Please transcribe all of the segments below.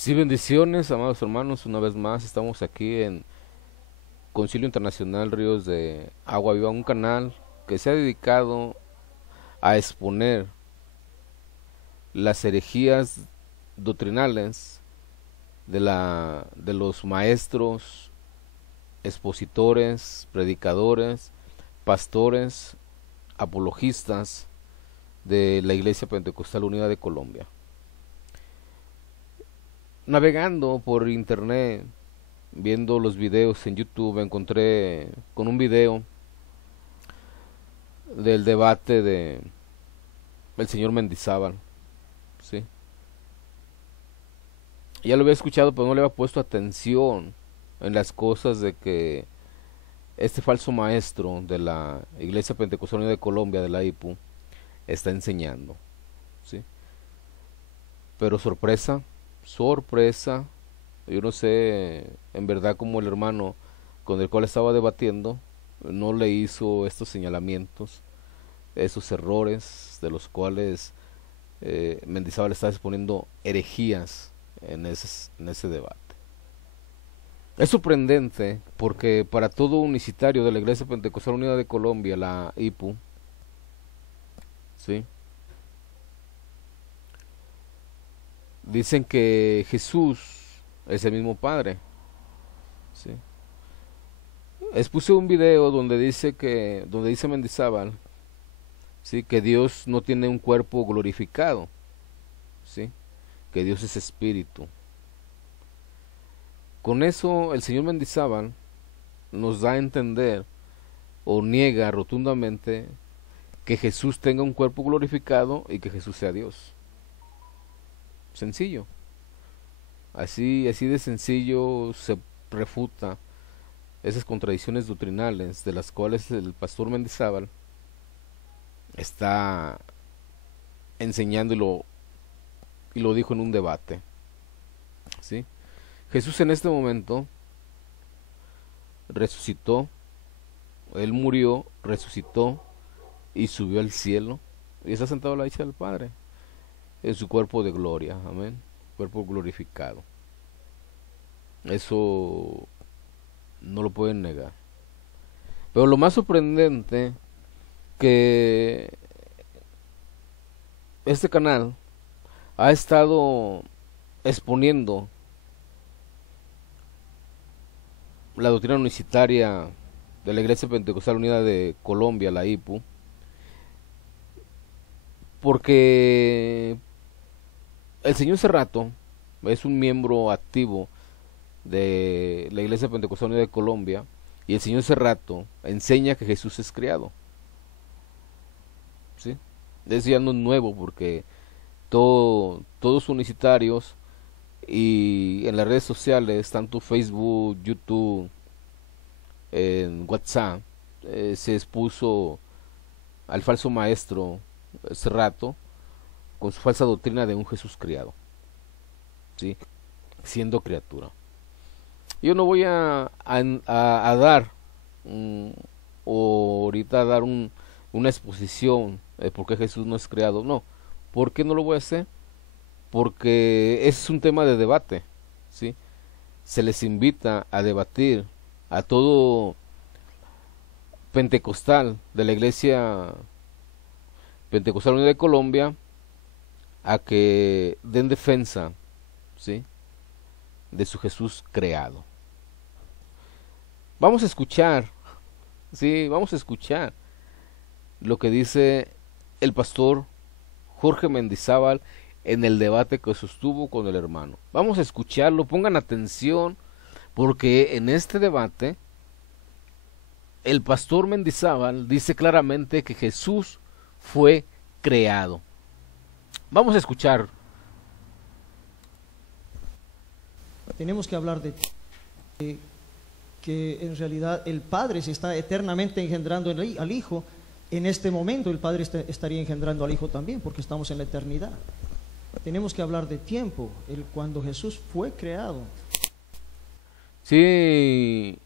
Sí, bendiciones, amados hermanos. Una vez más estamos aquí en Concilio Internacional Ríos de Agua Viva, un canal que se ha dedicado a exponer las herejías doctrinales de los maestros, expositores, predicadores, pastores, apologistas de la Iglesia Pentecostal Unida de Colombia. Navegando por internet, viendo los videos en YouTube, me encontré con un video del debate de el señor Mendizábal, ¿sí? Ya lo había escuchado, pero no le había puesto atención en las cosas de que este falso maestro de la Iglesia Pentecostal Unida de Colombia, de la IPU, está enseñando, ¿sí? Pero sorpresa, sorpresa, yo no sé en verdad cómo el hermano con el cual estaba debatiendo no le hizo estos señalamientos, esos errores de los cuales Mendizábal está exponiendo herejías en ese debate. Es sorprendente porque para todo unicitario de la Iglesia Pentecostal Unida de Colombia, la IPU, ¿sí? Dicen que Jesús es el mismo Padre, ¿sí? Expuse un video donde dice Mendizábal, ¿sí? Que Dios no tiene un cuerpo glorificado, ¿sí? Que Dios es espíritu. Con eso el señor Mendizábal nos da a entender o niega rotundamente que Jesús tenga un cuerpo glorificado y que Jesús sea Dios. Sencillo. Así de sencillo se refuta esas contradicciones doctrinales de las cuales el pastor Mendizábal está enseñando y lo dijo en un debate, ¿sí? Jesús en este momento resucitó, él murió, resucitó y subió al cielo y está sentado a la derecha del Padre en su cuerpo de gloria, amén, cuerpo glorificado. Eso no lo pueden negar. Pero lo más sorprendente que este canal ha estado exponiendo la doctrina unicitaria de la Iglesia Pentecostal Unida de Colombia, la IPU, porque el señor Cerrato es un miembro activo de la Iglesia Pentecostal Unida de Colombia y el señor Cerrato enseña que Jesús es criado, ¿sí? Eso ya no es nuevo porque todos unicitarios y en las redes sociales, tanto Facebook, YouTube, en WhatsApp, se expuso al falso maestro Cerrato con su falsa doctrina de un Jesús criado, ¿sí? Siendo criatura. Yo no voy a dar o ahorita a dar una exposición de por qué Jesús no es creado, no. ¿Por qué no lo voy a hacer? Porque es un tema de debate, ¿sí? Se les invita a debatir a todo pentecostal de la Iglesia Pentecostal Unida de Colombia a que den defensa, ¿sí? De su Jesús creado. Vamos a escuchar, sí, vamos a escuchar lo que dice el pastor Jorge Mendizábal en el debate que sostuvo con el hermano. Vamos a escucharlo, pongan atención, porque en este debate el pastor Mendizábal dice claramente que Jesús fue creado. Vamos a escuchar. Tenemos que hablar de que en realidad el Padre se está eternamente engendrando al Hijo. En este momento el Padre estaría engendrando al Hijo también, porque estamos en la eternidad. Tenemos que hablar de tiempo, cuando Jesús fue creado. Sí,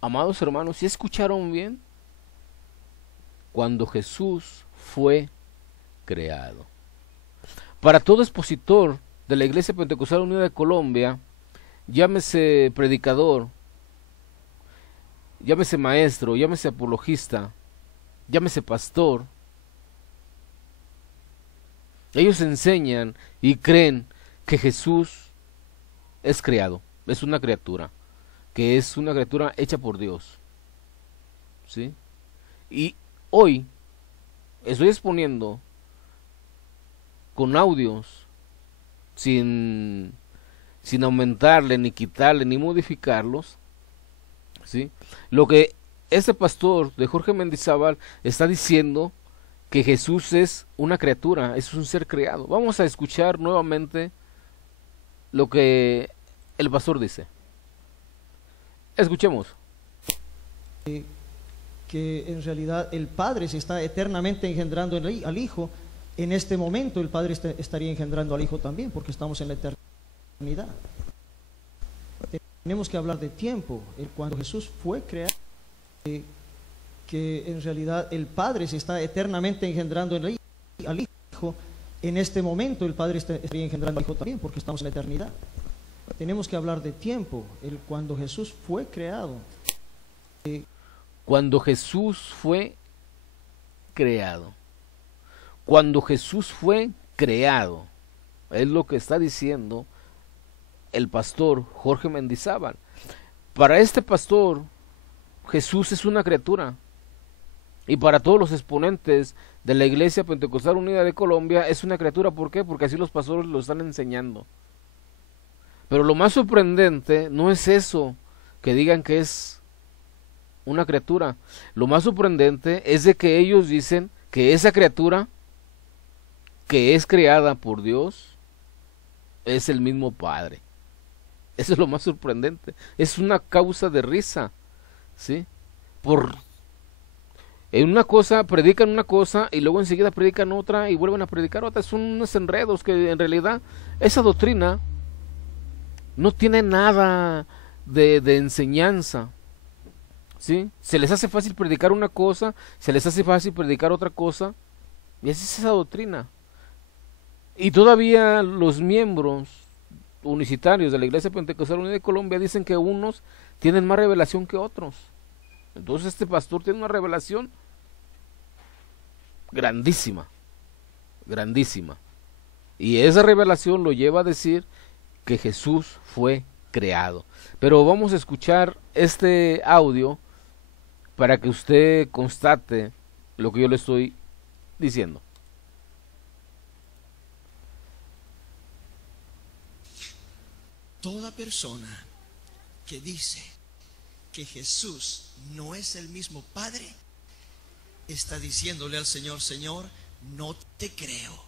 amados hermanos, ¿sí escucharon bien? Cuando Jesús fue creado. Para todo expositor de la Iglesia Pentecostal Unida de Colombia, llámese predicador, llámese maestro, llámese apologista, llámese pastor, ellos enseñan y creen que Jesús es creado, es una criatura, que es una criatura hecha por Dios, ¿sí? Y hoy estoy exponiendo con audios, sin aumentarle, ni quitarle, ni modificarlos, ¿sí? Lo que este pastor de Jorge Mendizábal está diciendo, que Jesús es una criatura, es un ser creado. Vamos a escuchar nuevamente lo que el pastor dice. Escuchemos. Que en realidad el Padre se está eternamente engendrando al Hijo. En este momento el Padre estaría engendrando al Hijo también, porque estamos en la eternidad. Tenemos que hablar de tiempo. Cuando Jesús fue creado, que en realidad el Padre se está eternamente engendrando al Hijo. En este momento el Padre estaría engendrando al Hijo también, porque estamos en la eternidad. Tenemos que hablar de tiempo. Cuando Jesús fue creado. Cuando Jesús fue creado. Cuando Jesús fue creado. Es lo que está diciendo el pastor Jorge Mendizábal. Para este pastor, Jesús es una criatura. Y para todos los exponentes de la Iglesia Pentecostal Unida de Colombia es una criatura. ¿Por qué? Porque así los pastores lo están enseñando. Pero lo más sorprendente no es eso, que digan que es una criatura. Lo más sorprendente es de que ellos dicen que esa criatura que es creada por Dios es el mismo Padre. Eso es lo más sorprendente. Es una causa de risa, ¿sí? En una cosa, predican una cosa y luego enseguida predican otra y vuelven a predicar otra. Son unos enredos que en realidad esa doctrina no tiene nada de enseñanza, ¿sí? Se les hace fácil predicar una cosa, se les hace fácil predicar otra cosa, y así es esa doctrina. Y todavía los miembros unicitarios de la Iglesia Pentecostal Unida de Colombia dicen que unos tienen más revelación que otros. Entonces este pastor tiene una revelación grandísima, grandísima. Y esa revelación lo lleva a decir que Jesús fue creado. Pero vamos a escuchar este audio para que usted constate lo que yo le estoy diciendo. Toda persona que dice que Jesús no es el mismo Padre, está diciéndole al Señor: Señor, no te creo.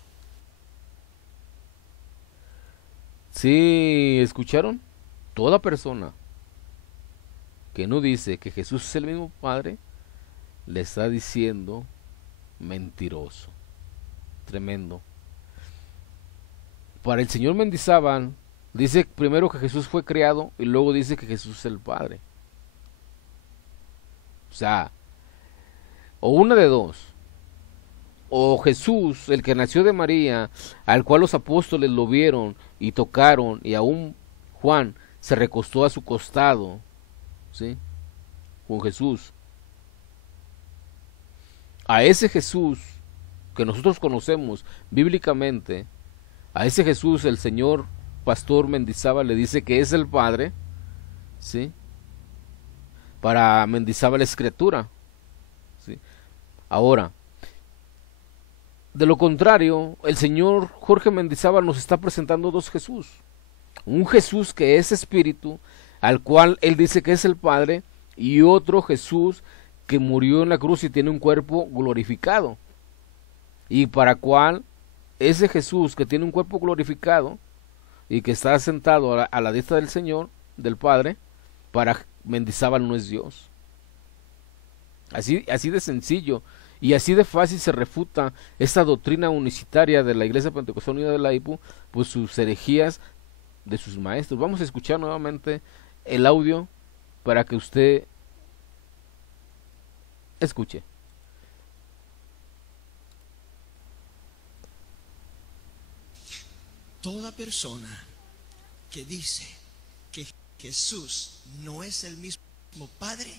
¿Sí escucharon? Toda persona que no dice que Jesús es el mismo Padre, le está diciendo mentiroso. Tremendo. Para el señor Mendizábal, dice primero que Jesús fue creado y luego dice que Jesús es el Padre. O sea, o una de dos. O Jesús, el que nació de María, al cual los apóstoles lo vieron y tocaron, y aún Juan se recostó a su costado, ¿sí? Con Jesús. A ese Jesús que nosotros conocemos bíblicamente, a ese Jesús el señor pastor Mendizábal le dice que es el Padre, ¿sí? Para Mendizábal es criatura, ¿sí? Ahora, de lo contrario, el señor Jorge Mendizábal nos está presentando dos Jesús. Un Jesús que es espíritu, al cual él dice que es el Padre, y otro Jesús que murió en la cruz y tiene un cuerpo glorificado. Y para cual ese Jesús que tiene un cuerpo glorificado y que está sentado a la diestra del Señor, del Padre, para Mendizábal no es Dios. Así de sencillo y así de fácil se refuta esta doctrina unicitaria de la Iglesia Pentecostal Unida de la IPU, pues sus herejías de sus maestros. Vamos a escuchar nuevamente el audio para que usted escuche. Toda persona que dice que Jesús no es el mismo Padre,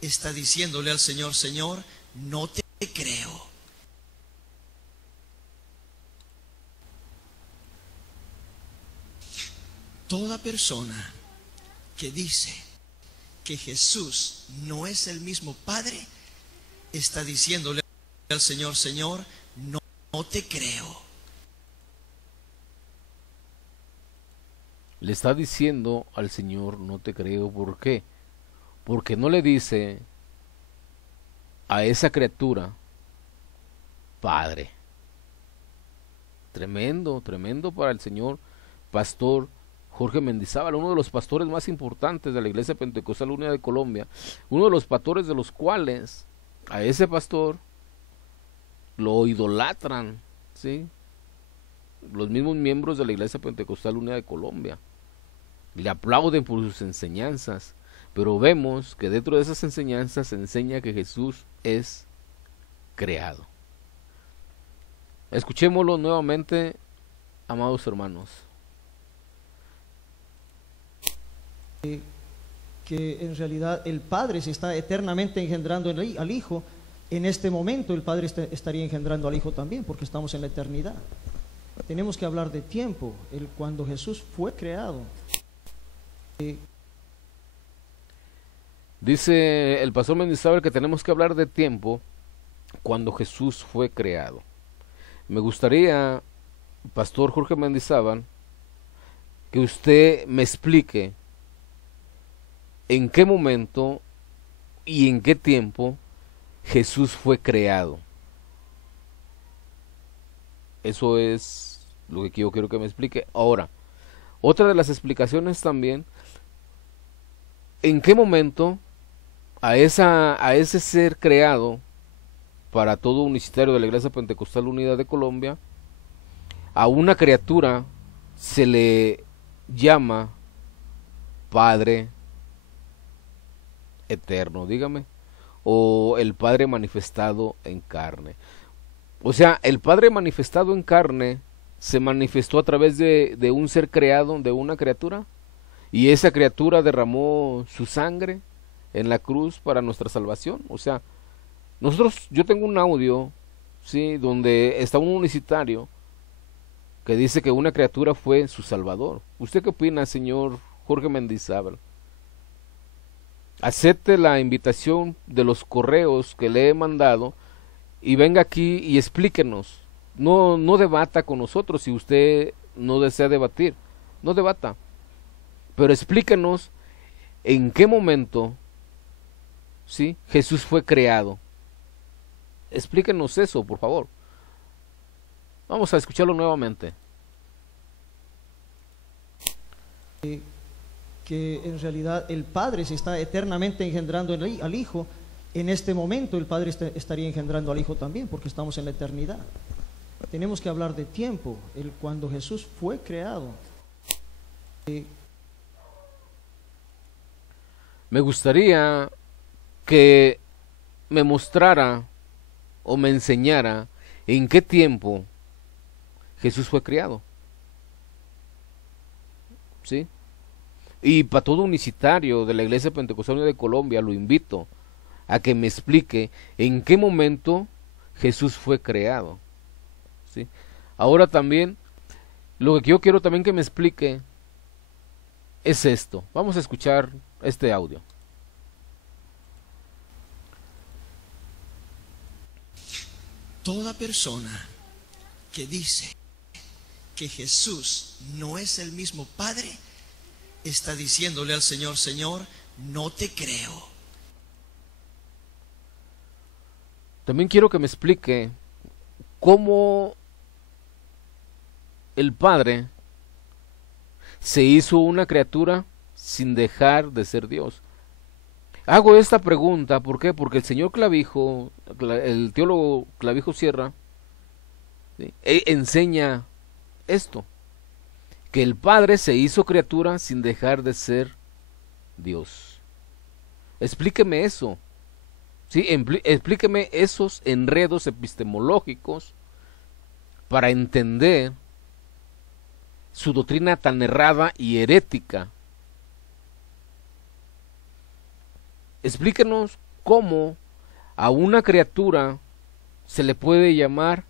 está diciéndole al Señor, Señor, no te creo. Toda persona que dice que Jesús no es el mismo Padre, está diciéndole al Señor, Señor, no te creo. Le está diciendo al Señor, no te creo. ¿Por qué? Porque no le dice a esa criatura, Padre. Tremendo, tremendo para el señor pastor Jorge Mendizábal, uno de los pastores más importantes de la Iglesia Pentecostal Unida de Colombia, uno de los pastores de los cuales a ese pastor lo idolatran, ¿sí? Los mismos miembros de la Iglesia Pentecostal Unida de Colombia le aplauden por sus enseñanzas, pero vemos que dentro de esas enseñanzas se enseña que Jesús es creado. Escuchémoslo nuevamente, amados hermanos. Que en realidad el Padre se está eternamente engendrando al Hijo. En este momento el Padre estaría engendrando al Hijo también, porque estamos en la eternidad. Tenemos que hablar de tiempo, cuando Jesús fue creado. Dice el pastor Mendizábal que tenemos que hablar de tiempo cuando Jesús fue creado. Me gustaría, pastor Jorge Mendizábal, que usted me explique en qué momento y en qué tiempo Jesús fue creado. Eso es lo que yo quiero que me explique. Ahora, otra de las explicaciones también, ¿en qué momento a ese ser creado para todo unicitario de la Iglesia Pentecostal Unida de Colombia, a una criatura se le llama Padre eterno, dígame, o el Padre manifestado en carne? O sea, el Padre manifestado en carne se manifestó a través de un ser creado, de una criatura, y esa criatura derramó su sangre en la cruz para nuestra salvación. O sea, yo tengo un audio, sí, donde está un unicitario que dice que una criatura fue su salvador. ¿Usted qué opina, señor Jorge Mendizábal? Acepte la invitación de los correos que le he mandado y venga aquí y explíquenos. No debata con nosotros si usted no desea debatir. No debata. Pero explíquenos en qué momento, ¿sí?, Jesús fue creado. Explíquenos eso, por favor. Vamos a escucharlo nuevamente. Que en realidad el Padre se está eternamente engendrando al Hijo. En este momento el Padre estaría engendrando al Hijo también, porque estamos en la eternidad. Tenemos que hablar de tiempo, cuando Jesús fue creado. Me gustaría que me mostrara o me enseñara en qué tiempo Jesús fue creado. ¿Sí? Y para todo unicitario de la Iglesia Pentecostal Unida de Colombia lo invito a que me explique en qué momento Jesús fue creado. ¿Sí? Ahora también, lo que yo quiero también que me explique es esto. Vamos a escuchar este audio. Toda persona que dice que Jesús no es el mismo Padre, está diciéndole al Señor, Señor, no te creo. También quiero que me explique cómo el Padre se hizo una criatura sin dejar de ser Dios. Hago esta pregunta, ¿por qué? Porque el señor Clavijo, el teólogo Clavijo Sierra, ¿sí?, enseña esto, que el Padre se hizo criatura sin dejar de ser Dios. Explíqueme eso, ¿sí? Explíqueme esos enredos epistemológicos para entender su doctrina tan errada y herética. Explíquenos cómo a una criatura se le puede llamar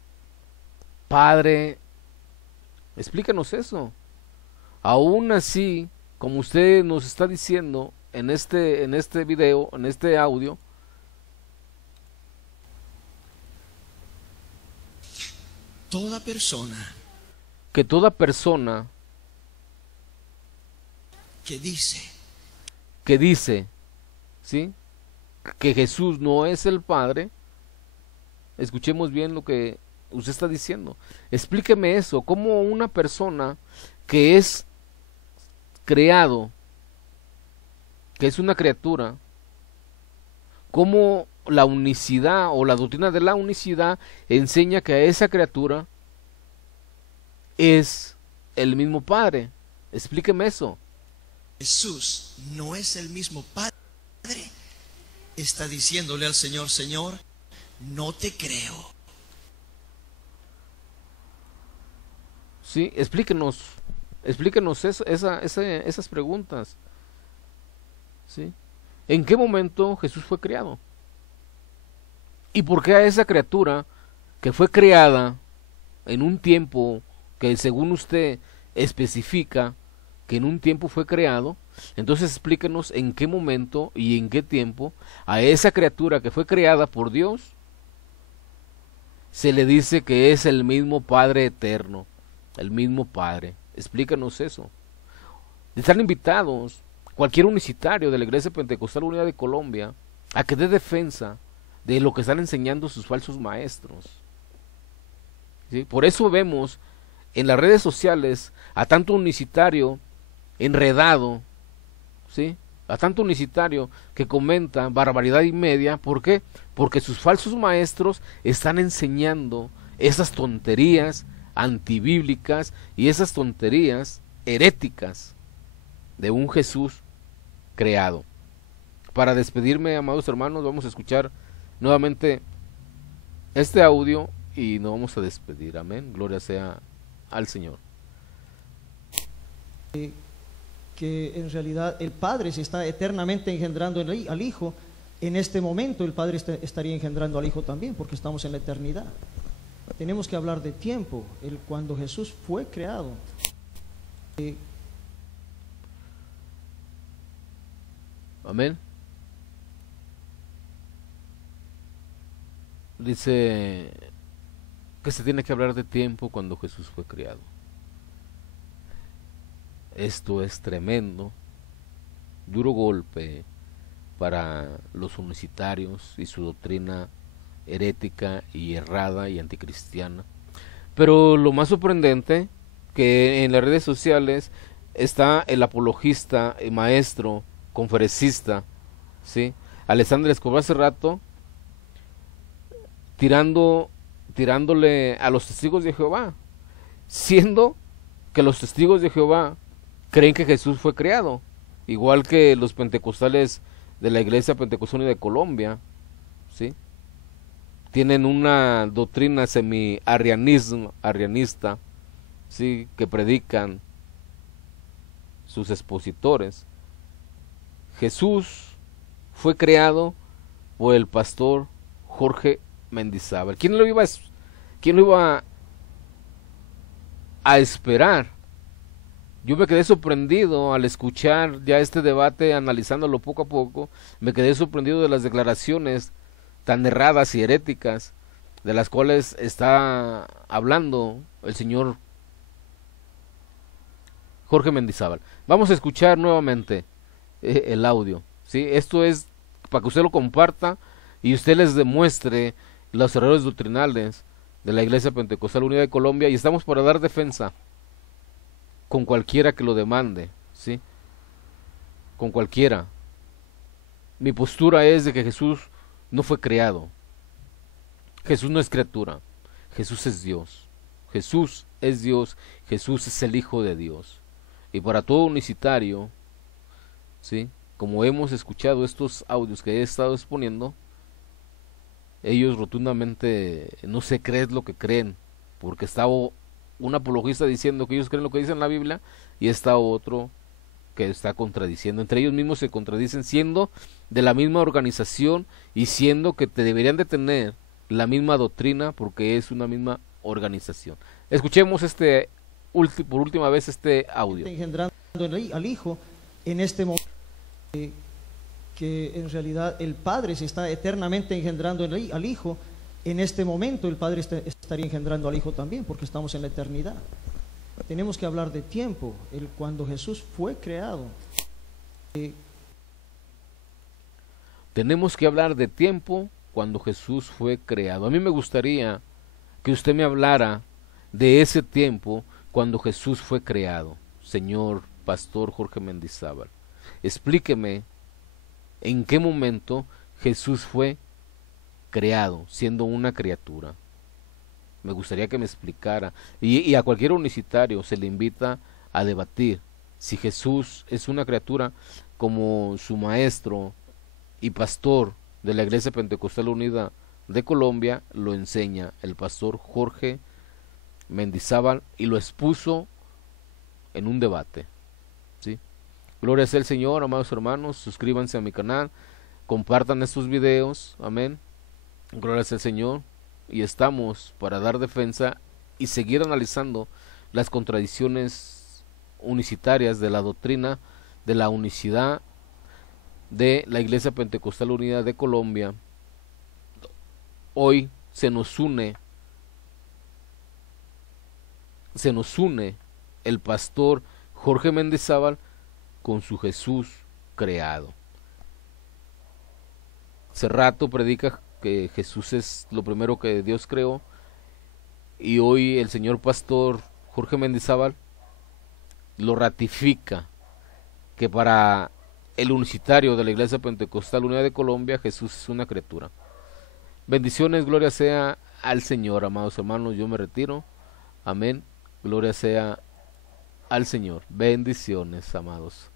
Padre. Explíquenos eso. Aún así, como usted nos está diciendo en este video, en este audio, toda persona que toda persona que dice, ¿sí?, que Jesús no es el Padre, escuchemos bien lo que usted está diciendo. Explíqueme eso, cómo una persona que es creado, que es una criatura, cómo la unicidad o la doctrina de la unicidad enseña que a esa criatura es el mismo Padre. Explíqueme eso. Jesús no es el mismo Padre, está diciéndole al Señor, Señor, no te creo. Sí, explíquenos eso, esas preguntas. ¿Sí? ¿En qué momento Jesús fue creado? ¿Y por qué a esa criatura que fue creada en un tiempo que según usted especifica que en un tiempo fue creado? Entonces explíquenos en qué momento y en qué tiempo a esa criatura que fue creada por Dios se le dice que es el mismo Padre eterno, el mismo Padre. Explícanos eso. Están invitados cualquier unicitario de la Iglesia Pentecostal Unida de Colombia a que dé defensa de lo que están enseñando sus falsos maestros. ¿Sí? Por eso vemos en las redes sociales a tanto unicitario enredado, ¿sí?, a tanto unicitario que comenta barbaridad y media. ¿Por qué? Porque sus falsos maestros están enseñando esas tonterías antibíblicas y esas tonterías heréticas de un Jesús creado. Para despedirme, amados hermanos, vamos a escuchar nuevamente este audio y nos vamos a despedir. Amén. Gloria sea al Señor. Que en realidad el Padre se está eternamente engendrando al Hijo. En este momento el Padre estaría engendrando al Hijo también, porque estamos en la eternidad. Tenemos que hablar de tiempo, cuando Jesús fue creado. Amén. Dice que se tiene que hablar de tiempo cuando Jesús fue creado. Esto es tremendo, duro golpe para los unicitarios y su doctrina herética y errada y anticristiana. Pero lo más sorprendente, que en las redes sociales está el apologista, el maestro, conferencista, ¿sí?, Alexander Escobar hace rato, tirándole a los testigos de Jehová, siendo que los testigos de Jehová creen que Jesús fue creado, igual que los pentecostales de la Iglesia Pentecostal de Colombia, ¿sí?, tienen una doctrina semi-arrianista, ¿sí?, que predican sus expositores. Jesús fue creado por el pastor Jorge Mendizábal. ¿Quién lo iba a esperar? Yo me quedé sorprendido al escuchar ya este debate, analizándolo poco a poco. Me quedé sorprendido de las declaraciones tan erradas y heréticas de las cuales está hablando el señor Jorge Mendizábal. Vamos a escuchar nuevamente el audio, ¿sí? Esto es para que usted lo comparta y usted les demuestre los errores doctrinales de la Iglesia Pentecostal Unida de Colombia, y estamos para dar defensa con cualquiera que lo demande, ¿sí?, con cualquiera. Mi postura es de que Jesús no fue creado. Jesús no es criatura. Jesús es Dios. Jesús es Dios. Jesús es el Hijo de Dios. Y para todo unicitario, ¿sí?, como hemos escuchado estos audios que he estado exponiendo, ellos rotundamente no se creen lo que creen, porque un apologista diciendo que ellos creen lo que dice en la Biblia, y está otro que está contradiciendo. Entre ellos mismos se contradicen, siendo de la misma organización y siendo que te deberían de tener la misma doctrina porque es una misma organización. Escuchemos por última vez este audio. Engendrando al Hijo en este momento, que en realidad el Padre se está eternamente engendrando al Hijo. En este momento el Padre estaría engendrando al Hijo también, porque estamos en la eternidad. Tenemos que hablar de tiempo, cuando Jesús fue creado. Tenemos que hablar de tiempo cuando Jesús fue creado. A mí me gustaría que usted me hablara de ese tiempo cuando Jesús fue creado. Señor Pastor Jorge Mendizábal, explíqueme en qué momento Jesús fue creado, siendo una criatura. Me gustaría que me explicara. Y a cualquier unicitario se le invita a debatir si Jesús es una criatura, como su maestro y pastor de la Iglesia Pentecostal Unida de Colombia lo enseña el pastor Jorge Mendizábal, y lo expuso en un debate. ¿Sí? Gloria sea al Señor, amados hermanos. Suscríbanse a mi canal, compartan estos videos. Amén. Gloria sea al Señor. Y estamos para dar defensa y seguir analizando las contradicciones unicitarias de la doctrina de la unicidad de la Iglesia Pentecostal Unida de Colombia. Hoy se nos une el pastor Jorge Mendizábal con su Jesús creado. Hace rato predica que Jesús es lo primero que Dios creó, y hoy el señor pastor Jorge Mendizábal lo ratifica, que para el unicitario de la Iglesia Pentecostal Unida de Colombia Jesús es una criatura. Bendiciones, gloria sea al Señor, amados hermanos. Yo me retiro. Amén. Gloria sea al Señor. Bendiciones, amados.